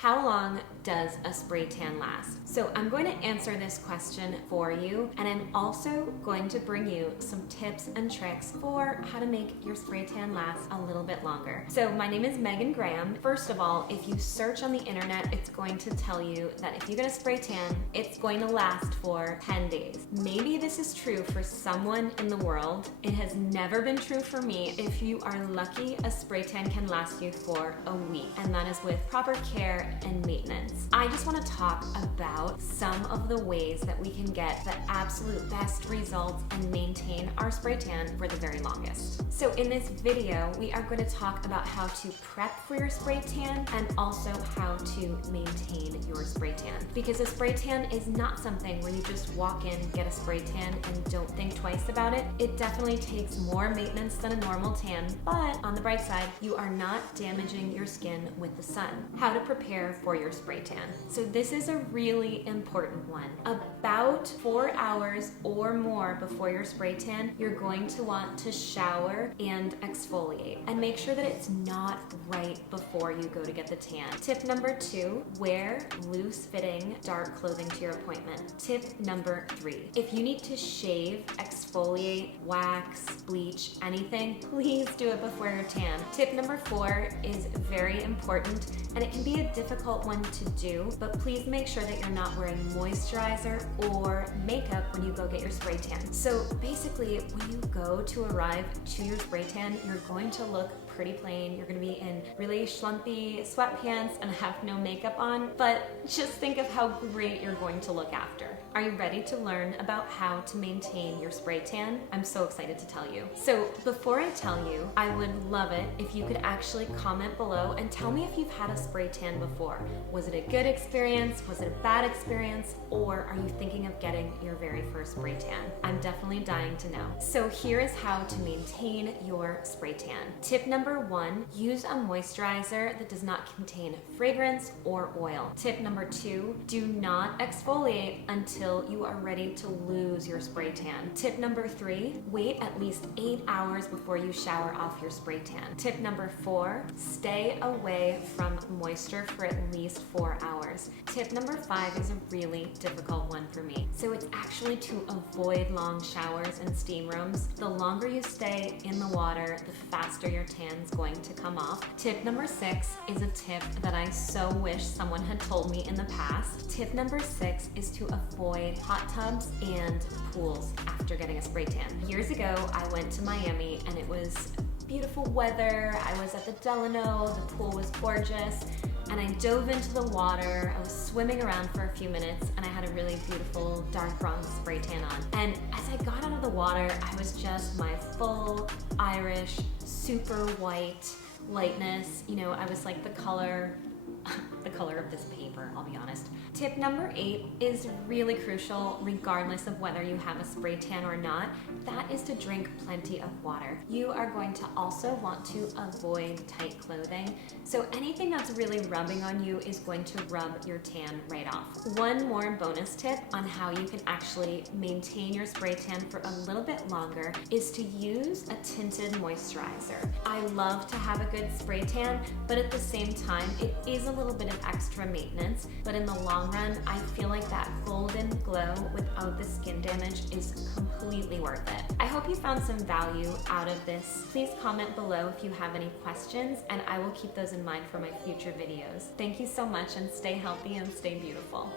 How long does a spray tan last? So I'm going to answer this question for you, and I'm also going to bring you some tips and tricks for how to make your spray tan last a little bit longer. So my name is Megan Graham. First of all, if you search on the internet, it's going to tell you that if you get a spray tan, it's going to last for 10 days. Maybe this is true for someone in the world. It has never been true for me. If you are lucky, a spray tan can last you for a week, and that is with proper care and maintenance. I just want to talk about some of the ways that we can get the absolute best results and maintain our spray tan for the very longest. So in this video, we are going to talk about how to prep for your spray tan and also how to maintain your spray tan. Because a spray tan is not something where you just walk in, get a spray tan, and don't think twice about it. It definitely takes more maintenance than a normal tan, but on the bright side, you are not damaging your skin with the sun. How to prepare for your spray tan. So this is a really important one. About 4 hours or more before your spray tan, you're going to want to shower and exfoliate. And make sure that it's not right before you go to get the tan. Tip number 2, wear loose fitting dark clothing to your appointment. Tip number 3, if you need to shave, exfoliate, wax, bleach, anything, please do it before your tan. Tip number 4 is very important, and it can be a difficult one to do, but please make sure that you're not wearing moisturizer or makeup when you go get your spray tan. So basically, when you go to arrive to your spray tan, you're going to look pretty plain. You're gonna be in really schlumpy sweatpants and have no makeup on, but just think of how great you're going to look after. Are you ready to learn about how to maintain your spray tan? I'm so excited to tell you. So before I tell you, I would love it if you could actually comment below and tell me if you've had a spray tan before. Was it a good experience? Was it a bad experience? Or are you thinking of getting your very first spray tan? I'm definitely dying to know. So here is how to maintain your spray tan. Tip number 1, use a moisturizer that does not contain fragrance or oil. Tip number 2, do not exfoliate until you are ready to lose your spray tan. Tip number 3, wait at least 8 hours before you shower off your spray tan. Tip number 4, stay away from moisture for at least 4 hours. Tip number 5 is a really difficult one for me. So it's actually to avoid long showers and steam rooms. The longer you stay in the water, the faster your tan's going to come off. Tip number 6 is a tip that I so wish someone had told me in the past. Tip number 6 is to avoid hot tubs and pools after getting a spray tan. Years ago, I went to Miami and it was beautiful weather. I was at the Delano, the pool was gorgeous, and I dove into the water. I was swimming around for a few minutes and I had a really beautiful dark bronze spray tan on. And as I got out of the water, I was just my full Irish, super white lightness. You know, I was like the color of this paper, I'll be honest. Tip number 8 is really crucial regardless of whether you have a spray tan or not. That is to drink plenty of water. You are going to also want to avoid tight clothing. So anything that's really rubbing on you is going to rub your tan right off. One more bonus tip on how you can actually maintain your spray tan for a little bit longer is to use a tinted moisturizer. I love to have a good spray tan, but at the same time, it is a little bit of extra maintenance, but in the long run, I feel like that golden glow without the skin damage is completely worth it. I hope you found some value out of this. Please comment below if you have any questions, and I will keep those in mind for my future videos. Thank you so much, and stay healthy and stay beautiful.